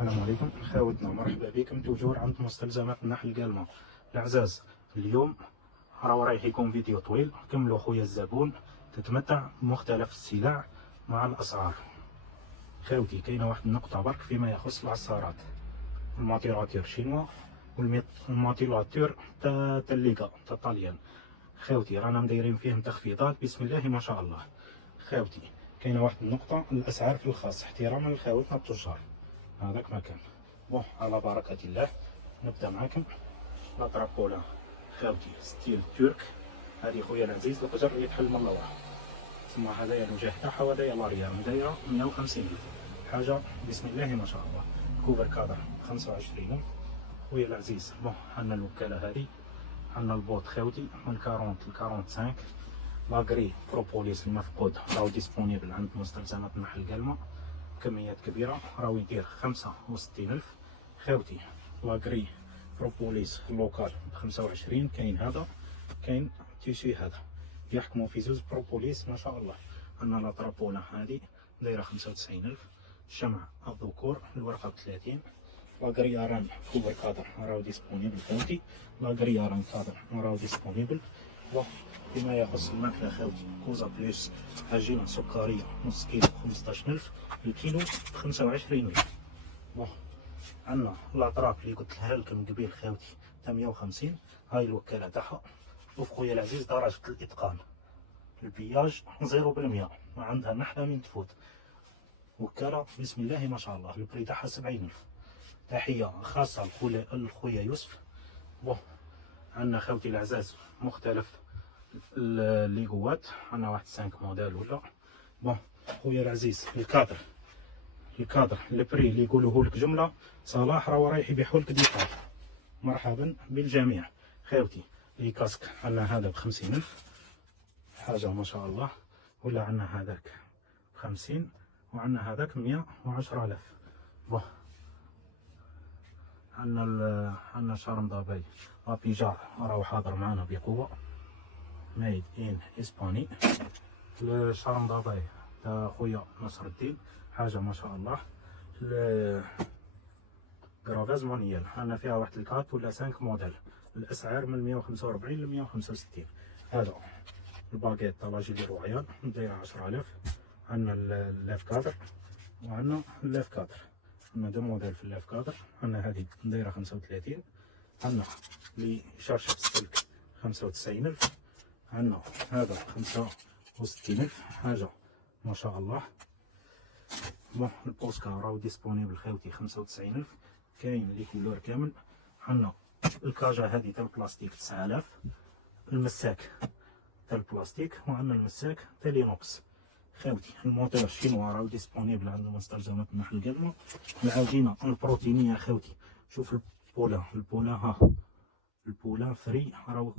السلام عليكم خاوتنا، مرحبا بكم توجور عند مستلزمات النحل قالمة الأعزاز. اليوم رايح يكون فيديو طويل. كملوا خويا الزبون، تتمتع بمختلف السلع مع الأسعار. خاوتي كاينة واحد النقطة برك فيما يخص العصارات، الماتيراتور شينوا والماتيراتور تا تليكا تا طاليان. خاوتي رانا مدايرين فيهم تخفيضات بسم الله ما شاء الله. خاوتي كاينة واحد النقطة، الأسعار في الخاص احتراما لخاوتنا التجار. هذاك مكان بون على بركة الله. نبدا معاكم لا طرابولا خاوتي ستيل ترك. هذه خويا العزيز تقدر يتحل من اللوح. ثم هذايا الوجه تاعها وهذايا لاريا دايره 150 ألف حاجه بسم الله ما شاء الله. كوفر كادر 25 ألف خويا العزيز. بون عندنا الوكاله هذه، عندنا البوط خاوتي من 40 ل 45. لاغري بروبوليس المفقود راهو ديسبونيبل عند مستلزمات النحل قالمة، كميات كبيره راهو يدير 65 ألف خاوتي. لاغري بروبوليس لوكال ب 25. كاين هذا كاين تيشي هذا يحكموا في زوز بروبوليس ما شاء الله. عندنا لا طرابولا هذه دايره 95 ألف. شمع الذكور الورقه ب 30. لاغري اران كوفر كادر راهو ديسبونيبل خاوتي. لاغري اران كادر راهو ديسبونيبل. فيما يخص الماكله خاوتي كوزا بليس عجينه سكريه نص كيلو 15 ألف، الكيلو ب 25 ألف. عندنا الاطراف اللي قلت لكم قبيل خاوتي تا 150. هاي الوكاله تاعها. شوف خويا العزيز درجه الاتقان، البياج 0% ما عندها نحله من تفوت. وكاله بسم الله ما شاء الله. البري تاعها 70 ألف. تحيه خاصه لخويا يوسف. عندنا خاوتي العزاز مختلف الليغوات، عندنا واحد 5 موديل ولا. خويا العزيز الكادر البري اللي يقولوه لك جمله صلاح راهو رايح يبيعوا لك ديتاي. مرحبا بالجميع خاوتي. لي كاسك عندنا هذا ب 50 ألف حاجه ما شاء الله، ولا عندنا هذاك ب 50 وعندنا هذاك 110 ألف. عندنا شارم دابي لابيجار راهو حاضر معنا بقوه، ميد ان اسباني. الشارم دابي تاع خويا نصر الدين حاجه ما شاء الله. كرافاز مونيال عندنا فيها واحد الكات ولا 5 موديل، الاسعار من 145 ل 165. هذا الباكيت تاع لاجيلي رويال دايره 10 ألف. عندنا اللاف كادر وعندنا اللاف كادر، عندنا دو موديل في اللاف كادر. عندنا هذه دايره 35. عندنا لي شرشف السلك 95 ألف. عندنا هذا 65 ألف حاجه ما شاء الله. البوسكا راهو ديسبونيبل خاوتي 95 ألف. كاين لي كولور كامل. عندنا الكاجا هذه تاع البلاستيك 9000. المساك تاع البلاستيك وعندنا المساك تاع لينوكس خاوتي. الموتور شينوا راهو ديسبونيبل عند مستلزمات النحل قالمة. العجينه البروتينيه خاوتي. شوف البولا ها البولا فري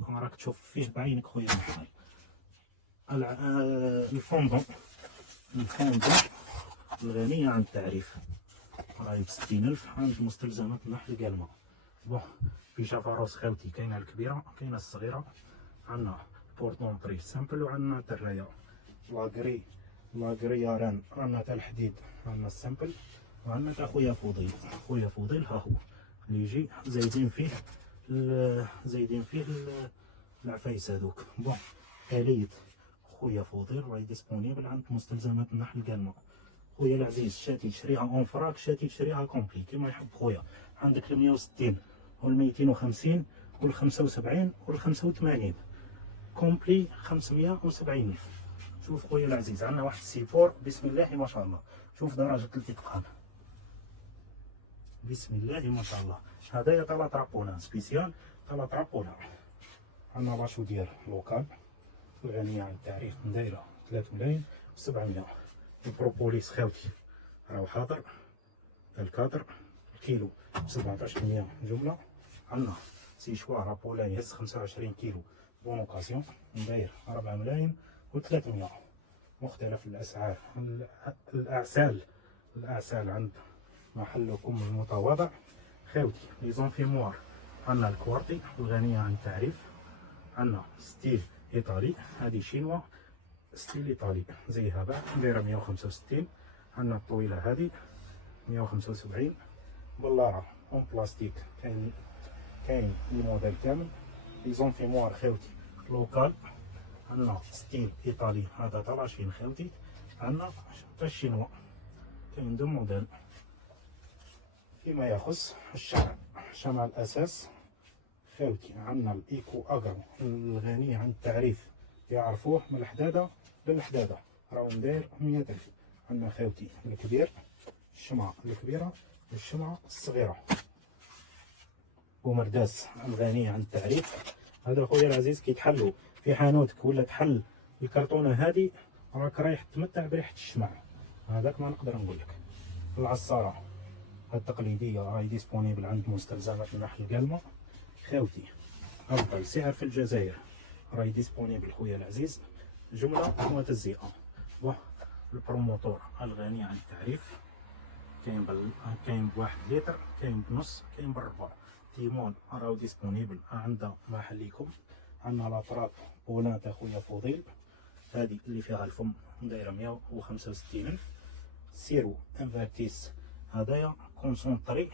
راك تشوف فيه بعينك خويا محمد. الفوندون الغنية عن التعريف راهي ب 60 ألف عند مستلزمات النحل قالمة. بيجا فاروس خاوتي كاينه الكبيره كاينه الصغيره. عندنا بورطونطري سامبل وعندنا الدرايه. لاغري ياران عندنا تاع الحديد، عندنا السامبل وعندنا تاع خويا فضيل ها هو اللي يجي زايدين فيه العفايس هذوك. آلية خويا فضيل راهي ديسبونيبل عند مستلزمات النحل قالمة. خويا العزيز شاتي تشريها اون فراك شاتي تشريها كومبلي كيما يحب خويا. عندك ال 160 وال 250 وال 75 وال 85 كومبلي 570 ألف. شوف خويا العزيز عندنا واحد السيفور بسم الله ما شاء الله. شوف درجة الاتقان بسم الله ما شاء الله. هذايا تاع لا طرابولا سبيسيال تاع لا طرابولا. عندنا لاشو ديال لوكال الغنية عن التعريف دايرة 3 ملايين 700. البروبوليس خاوتي راهو حاضر الكادر الكيلو ب 17% جمله. عندنا سيشوار بولا يهز 25 كيلو بون اوكازيون داير 4 ملايين و300. مختلف الاسعار. الاعسال عند محلكم المتواضع خاوتي. لي زونفيموار عندنا الكوارتي الغنيه عن التعريف. عندنا ستيل ايطالي هذه شينوا ستيل ايطالي زي هذا دايره 165. عندنا الطويله هذه 175. بلارة اون بلاستيك، كاين الموديل كامل. لي زون فيموار خاوتي لوكال، عندنا ستيل ايطالي هذا طلاشين خاوتي، عندنا حتى الشينوا، كاين دو موديل. فيما يخص شمع الاساس خاوتي، عندنا الايكو اغرو الغني عن التعريف، يعرفوه من الحداده للحداده، راهو نداير 100,000. عندنا خاوتي الكبير، الشمعة الكبيرة والشمعة الصغيرة، ومرداس الغني عن التعريف. هذا خويا العزيز كي تحلو في حانوتك ولا تحل الكرتونة هذه، راك رايح تتمتع بريحة الشمع. هذاك ما نقدر نقول لك. العصارة التقليدية راهي ديسبونيبل عند مستلزمات النحل القالمة خاوتي، أفضل سعر في الجزائر، راهي ديسبونيبل خويا العزيز، جملة وتجزئة. البروموتور الغني عن التعريف، كاين بواحد لتر، كاين بنص، كاين بالربع. تيمون راهو ديسبونيبل عند محلكم. عندنا لاطراب بولان تاع خويا فضيل، هذه اللي فيها الفم دايره 165,000. سيرو انفرتيس هدايا كونسونطري،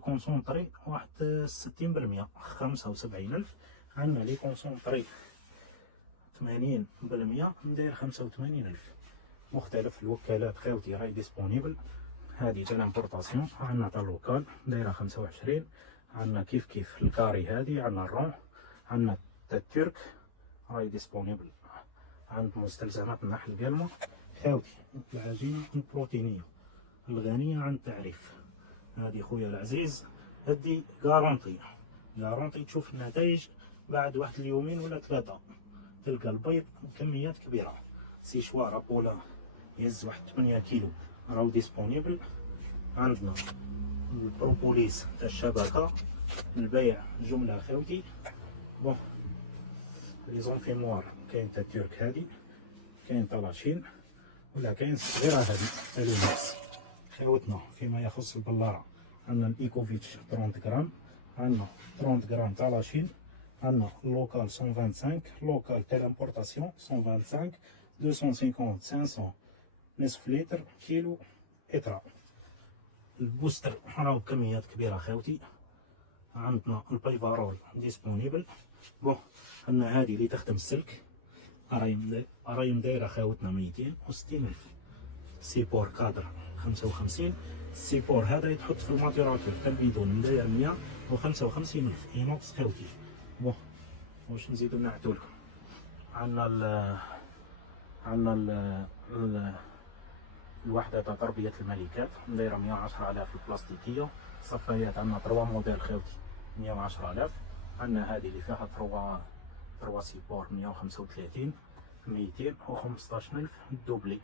كونسونطري واحد 60% 75,000. عندنا لي كونسونطري 80% نداير 85,000. مختلف الوكالات خاوتي راهي ديسبونيبل. هذه تاع لامبورطاسيون، عندنا تاع اللوكال دايره 25. عندنا كيف الكاري هذه، عندنا الرون، عندنا تاع الترك راهي ديسبونيبل عند مستلزمات النحل القالمة خاوتي. العجينة البروتينية الغنية عن التعريف، هذه خويا العزيز هذه غارونطي تشوف النتائج بعد واحد اليومين ولا 3، تلقى البيض بكميات كبيرة. سيشوار بولا يهز واحد 8 كيلو راهو ديسبونيبل. عندنا البروبوليس تاع الشبكة البيع جملة خاوتي. لي زون فيموار كاين تاع الترك هذه، كاين طلاشين ولا كاين الصغيرة هذه تاع لوماكس خاوتنا. فيما يخص البلارة عندنا الايكوفيتش 30 غرام، عندنا 30 غرام طلاشين، عندنا لوكال 125، لوكال تاع لامبورطاسيون 125، 250 500 نصف لتر كيلو اطرا. البوستر راهو بكميات كبيره خاوتي. عندنا البايفارول ديسبونيبل. عندنا هذه اللي تخدم السلك، راهي مدايره خاوتنا 260,000. سيبور كادر 55. السيبور هذا يتحط في الماتيراتور تاع البيدون مداير 155,000 اينوكس خاوتي. واش نزيدو نعتو لكم؟ عندنا الوحدة تاع تربية الملكات دايرة 110,000 البلاستيكية. صفايات عندنا 3 موديل خاوتي 110,000. عندنا هذه اللي فيها 3 سيبور 135، 215,000 الدوبلي.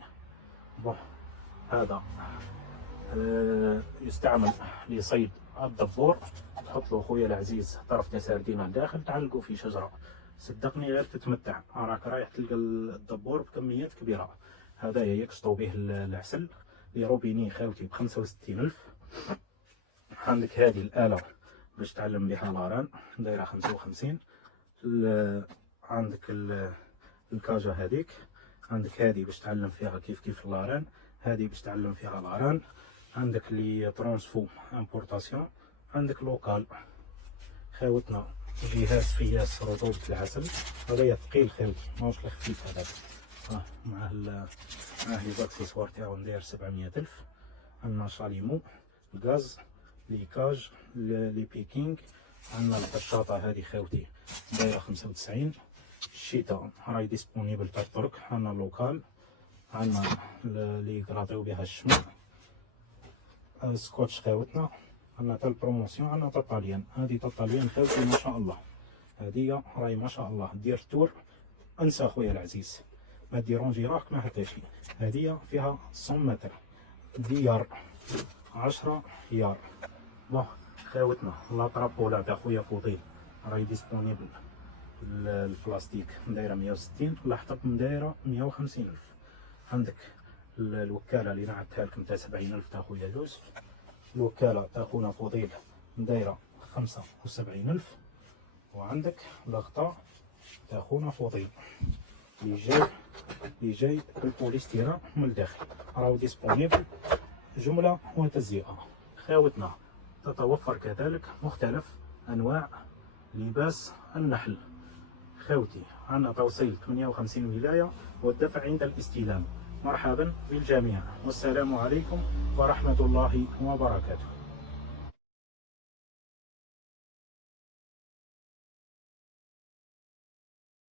هذا يستعمل لصيد الدبور، تحط له خويا العزيز طرف تاع سردينه الداخل، تعلقوا في شجره، صدقني غير تتمتع، راك رايح تلقى الدبور بكميات كبيره. هذايا يقشطوا به العسل لروبيني خاوتي ب65,000. عندك هذه الاله باش تعلم بها لاران دايره 55. عندك الكاجا هذيك، عندك هذه باش تعلم فيها كيف اللاران، هذه باش تعلم فيها لاران. عندك لي ترانسفو امبورطاسيون، عندك لوكال خاوتنا جهاز قياس رطوبة العسل. هذايا ثقيل خاوتي ماهوش الخفيف هذاك، مع لي زاكسيسوار تاعو نداير 700,000. عندنا شاليمو، الغاز، لي كاج، لي بيكينغ. عندنا البشاطة هذه خاوتي دايرة 95. الشيتا راهي ديسبونيبل تاع الترك. عندنا لوكال، عندنا لي يقراطيو بها الشمع. سكوتش خاوتنا، عندنا تاع البروموسيون، عندنا تاع الطاليان. هذه تاع الطاليان خاوتي ما شاء الله، هذه راهي ما شاء الله دير تور انسى خويا العزيز، ما ديرونجي راك ما حتى شي. هذه فيها 100 متر ديار 10 يار. خاوتنا لاطرابولا تاع خويا فضيل راهي ديسبونيبل. البلاستيك دايره 160، الحطب دايره 150,000. عندك الوكاله اللي نعدتها لكم تاع 70,000 تاع خويا يوسف. الوكاله تاع خونا فضيل دايره 75,000. وعندك الغطاء تاع خونا فضيل اللي جاي بالبوليستيرا من الداخل، راهو ديسبونيبل جمله وتجزئه خاوتنا تتوفر كذلك مختلف أنواع لباس النحل. خاوتي عندنا توصيل 58 ولاية والدفع عند الاستلام. مرحبا بالجميع، والسلام عليكم ورحمة الله وبركاته.